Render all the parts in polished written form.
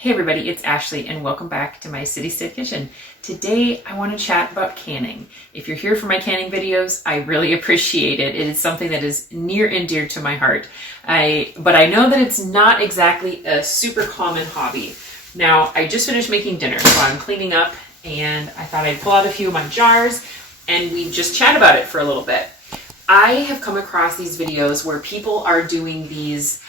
Hey everybody, it's Ashley and welcome back to my City State Kitchen. Today I want to chat about canning. If you're here for my canning videos, I really appreciate it. It is something that is near and dear to my heart. But I know that it's not exactly a super common hobby. Now, I just finished making dinner, so I'm cleaning up and I thought I'd pull out a few of my jars and we just chat about it for a little bit. I have come across these videos where people are doing these.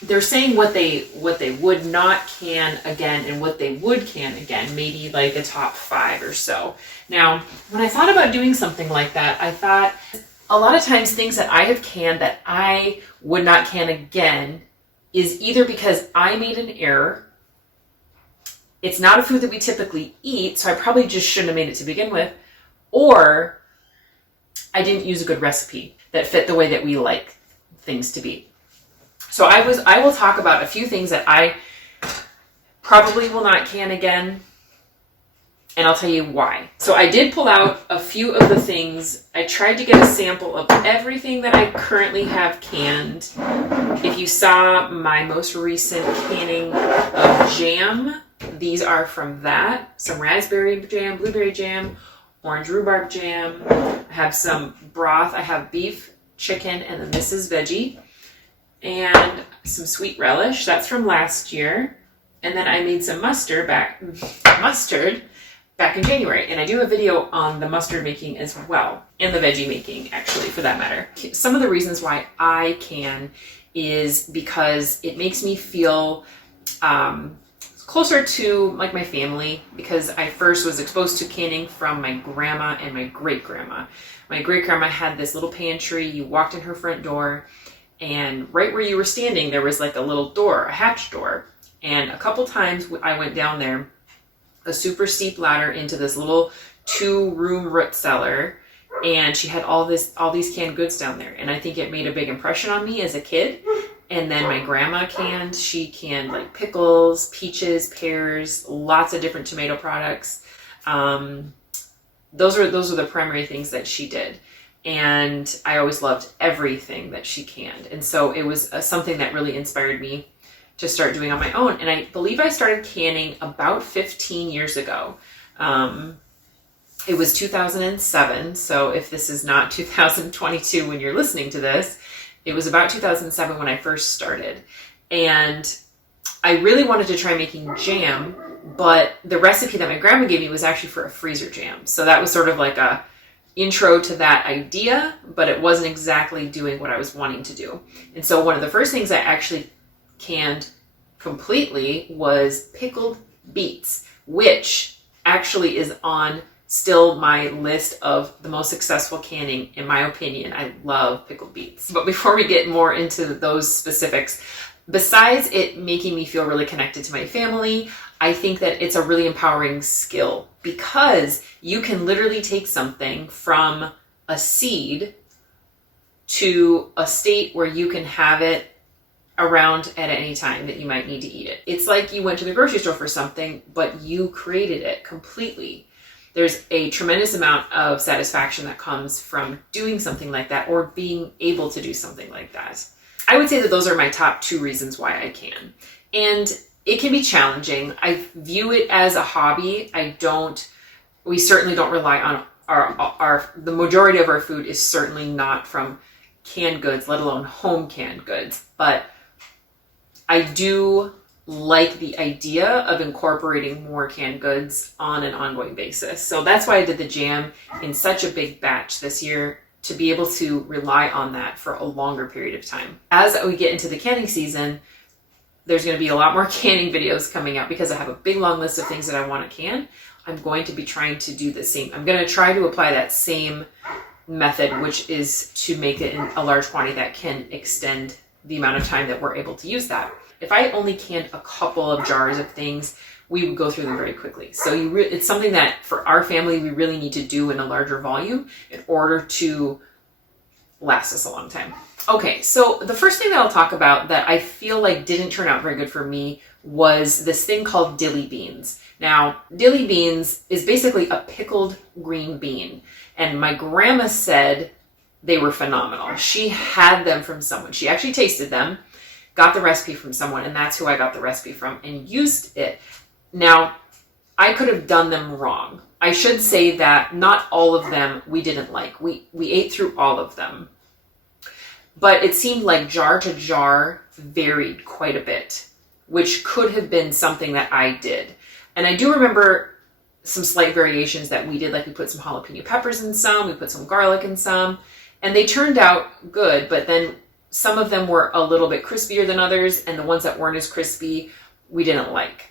They're saying what they would not can again and what they would can again, maybe like a top 5 or so. Now, when I thought about doing something like that, I thought a lot of times things that I have canned that I would not can again is either because I made an error, it's not a food that we typically eat, so I probably just shouldn't have made it to begin with, or I didn't use a good recipe that fit the way that we like things to be. So I will talk about a few things that I probably will not can again, and I'll tell you why. So I did pull out a few of the things. I tried to get a sample of everything that I currently have canned. If you saw my most recent canning of jam, these are from that. Some raspberry jam, blueberry jam, orange rhubarb jam. I have some broth. I have beef, chicken, and then this is veggie. And some sweet relish, that's from last year. And then I made some mustard back in January. And I do a video on the mustard making as well, and the veggie making, actually, for that matter. Some of the reasons why I can is because it makes me feel closer to like my family, because I first was exposed to canning from my grandma and my great-grandma. My great-grandma had this little pantry. You walked in her front door, and right where you were standing, there was like a little door, a hatch door. And a couple times I went down there, a super steep ladder into this little 2-room root cellar. And she had all these canned goods down there. And I think it made a big impression on me as a kid. And then my grandma she canned like pickles, peaches, pears, lots of different tomato products. Those were the primary things that she did. And I always loved everything that she canned. And so it was something that really inspired me to start doing on my own. And I believe I started canning about 15 years ago. It was 2007. So if this is not 2022 when you're listening to this, it was about 2007 when I first started. And I really wanted to try making jam, but the recipe that my grandma gave me was actually for a freezer jam. So that was sort of like a intro to that idea, but it wasn't exactly doing what I was wanting to do. And so one of the first things I actually canned completely was pickled beets, which actually is on still my list of the most successful canning, in my opinion. I love pickled beets. But before we get more into those specifics, besides it making me feel really connected to my family, I think that it's a really empowering skill, because you can literally take something from a seed to a state where you can have it around at any time that you might need to eat it. It's like you went to the grocery store for something, but you created it completely. There's a tremendous amount of satisfaction that comes from doing something like that, or being able to do something like that. I would say that those are my top 2 reasons why I can. And it can be challenging. I view it as a hobby. We certainly don't rely on the majority of our food is certainly not from canned goods, let alone home canned goods. But I do like the idea of incorporating more canned goods on an ongoing basis. So that's why I did the jam in such a big batch this year, to be able to rely on that for a longer period of time. As we get into the canning season, there's going to be a lot more canning videos coming out, because I have a big long list of things that I want to can. I'm going to be trying to do the same. I'm going to try to apply that same method, which is to make it in a large quantity that can extend the amount of time that we're able to use that. If I only canned a couple of jars of things, we would go through them very quickly. So it's something that for our family, we really need to do in a larger volume in order to last us a long time. Okay, so the first thing that I'll talk about that I feel like didn't turn out very good for me was this thing called dilly beans. Now, dilly beans is basically a pickled green bean. And my grandma said they were phenomenal. She had them from someone. She actually tasted them, got the recipe from someone, and that's who I got the recipe from and used it. Now, I could have done them wrong. I should say that not all of them we didn't like. We ate through all of them. But it seemed like jar to jar varied quite a bit, which could have been something that I did. And I do remember some slight variations that we did, like we put some jalapeno peppers in some, we put some garlic in some, and they turned out good, but then some of them were a little bit crispier than others, and the ones that weren't as crispy, we didn't like.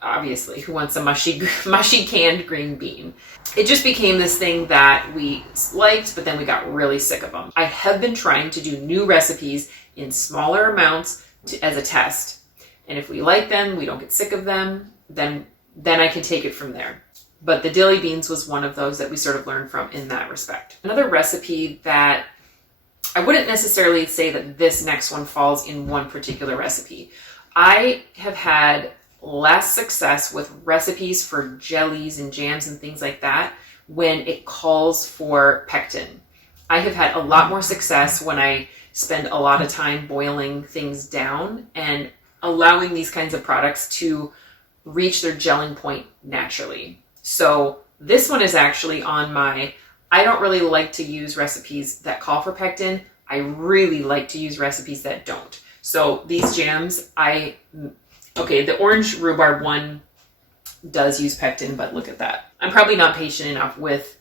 Obviously, who wants a mushy canned green bean? It just became this thing that we liked, but then we got really sick of them. I have been trying to do new recipes in smaller amounts as a test. And if we like them, we don't get sick of them, then I can take it from there. But the dilly beans was one of those that we sort of learned from in that respect. Another recipe that I wouldn't necessarily say that this next one falls in one particular recipe. I have had less success with recipes for jellies and jams and things like that when it calls for pectin. I have had a lot more success when I spend a lot of time boiling things down and allowing these kinds of products to reach their gelling point naturally. So this one is actually on my, I don't really like to use recipes that call for pectin. I really like to use recipes that don't. So these jams, okay, the orange rhubarb one does use pectin, but look at that. I'm probably not patient enough with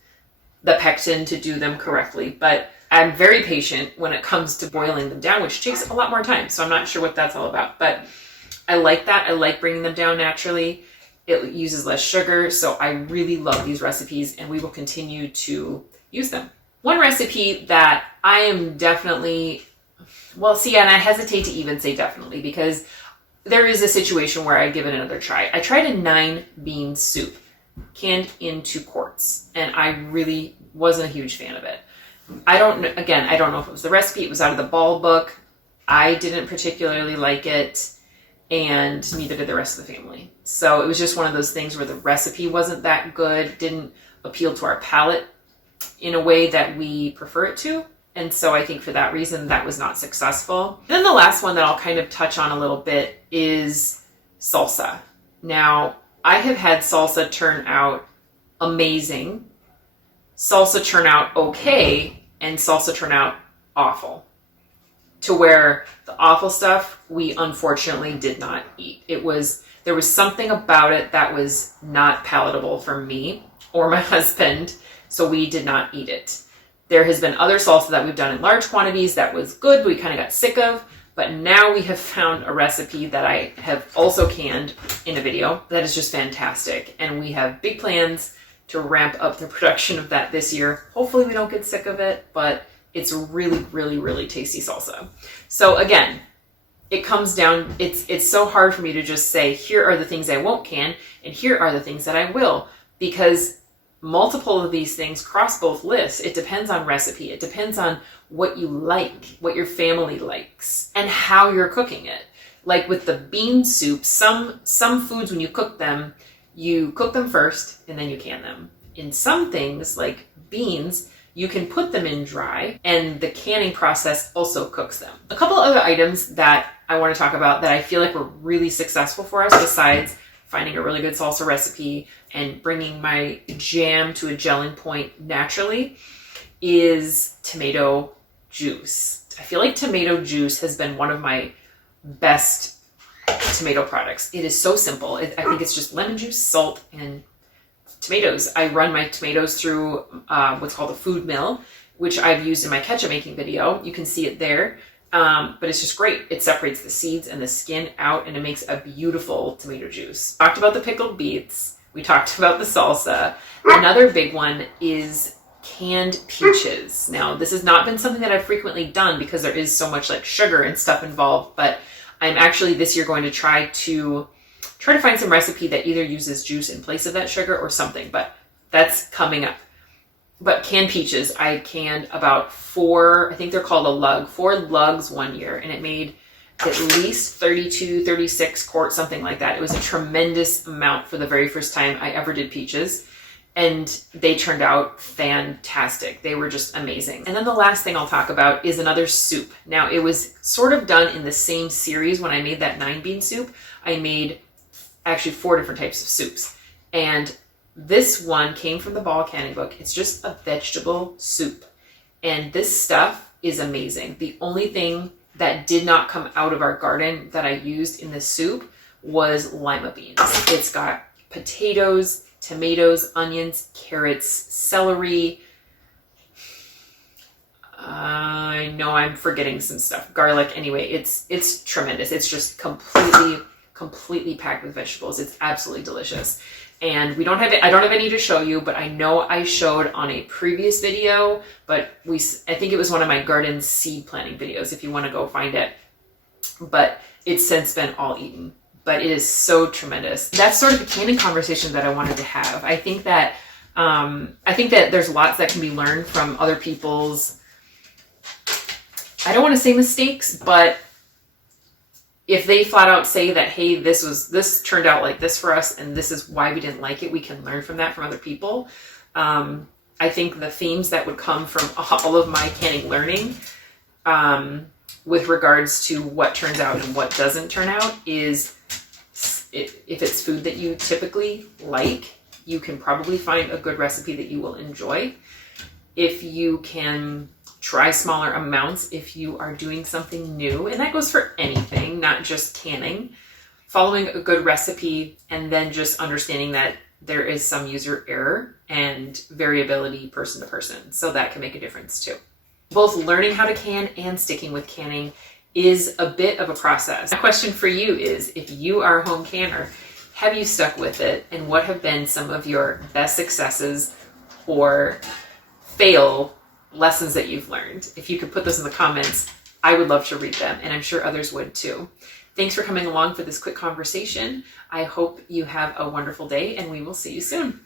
the pectin to do them correctly, but I'm very patient when it comes to boiling them down, which takes a lot more time. So I'm not sure what that's all about, but I like that. I like bringing them down naturally. It uses less sugar. So I really love these recipes, and we will continue to use them. One recipe that I am definitely, well, see, and I hesitate to even say definitely, because there is a situation where I'd give it another try. I tried a 9-bean soup canned in 2 quarts, and I really wasn't a huge fan of it. I don't know if it was the recipe. It was out of the Ball book. I didn't particularly like it, and neither did the rest of the family. So it was just one of those things where the recipe wasn't that good, didn't appeal to our palate in a way that we prefer it to. And so I think for that reason, that was not successful. And then the last one that I'll kind of touch on a little bit is salsa. Now, I have had salsa turn out amazing, salsa turn out okay, and salsa turn out awful. To where the awful stuff we unfortunately did not eat. There was something about it that was not palatable for me or my husband, so we did not eat it. There has been other salsa that we've done in large quantities that was good, we kind of got sick of, but now we have found a recipe that I have also canned in a video that is just fantastic. And we have big plans to ramp up the production of that this year. Hopefully we don't get sick of it, but it's really, really, really tasty salsa. So again, it comes down, it's so hard for me to just say, here are the things I won't can, and here are the things that I will, because multiple of these things cross both lists. It depends on recipe. It depends on what you like, what your family likes, and how you're cooking it. Like with the bean soup, some foods, when you cook them first and then you can them. In some things, like beans, you can put them in dry, and the canning process also cooks them. A couple other items that I want to talk about that I feel like were really successful for us, besides finding a really good salsa recipe and bringing my jam to a gelling point naturally, is tomato juice. I feel like tomato juice has been one of my best tomato products. It is so simple. I think it's just lemon juice, salt, and tomatoes. I run my tomatoes through what's called a food mill, which I've used in my ketchup making video. You can see it there. But it's just great. It separates the seeds and the skin out, and it makes a beautiful tomato juice. Talked about the pickled beets. We talked about the salsa. Another big one is canned peaches. Now, this has not been something that I've frequently done because there is so much like sugar and stuff involved, but I'm actually this year going to try to find some recipe that either uses juice in place of that sugar or something, but that's coming up. But canned peaches, I canned about 4, I think they're called a lug, 4 lugs one year, and it made at least 32, 36 quarts, something like that. It was a tremendous amount for the very first time I ever did peaches. and they turned out fantastic. They were just amazing. And then the last thing I'll talk about is another soup. Now, it was sort of done in the same series. When I made that 9-bean soup, I made actually 4 different types of soups. And this one came from the Ball Canning book. It's just a vegetable soup. And this stuff is amazing. The only thing that did not come out of our garden that I used in this soup was lima beans. It's got potatoes, tomatoes, onions, carrots, celery. I know I'm forgetting some stuff. Garlic. Anyway, it's tremendous. It's just completely packed with vegetables. It's absolutely delicious. And we don't have it. I don't have any to show you, but I know I showed on a previous video, but I think it was one of my garden seed planting videos if you want to go find it. But it's since been all eaten. But it is so tremendous. That's sort of the canning conversation that I wanted to have. I think that there's lots that can be learned from other people's, I don't want to say mistakes, but if they flat out say that, hey, this turned out like this for us and this is why we didn't like it, we can learn from that from other people. I think the themes that would come from all of my canning learning with regards to what turns out and what doesn't turn out is, if it's food that you typically like, you can probably find a good recipe that you will enjoy. If you can try smaller amounts, if you are doing something new, and that goes for anything, not just canning, following a good recipe and then just understanding that there is some user error and variability person to person. So that can make a difference too. Both learning how to can and sticking with canning is a bit of a process. My question for you is, if you are a home canner, have you stuck with it? And what have been some of your best successes or fail lessons that you've learned? If you could put those in the comments, I would love to read them, and I'm sure others would too. Thanks for coming along for this quick conversation. I hope you have a wonderful day, and we will see you soon.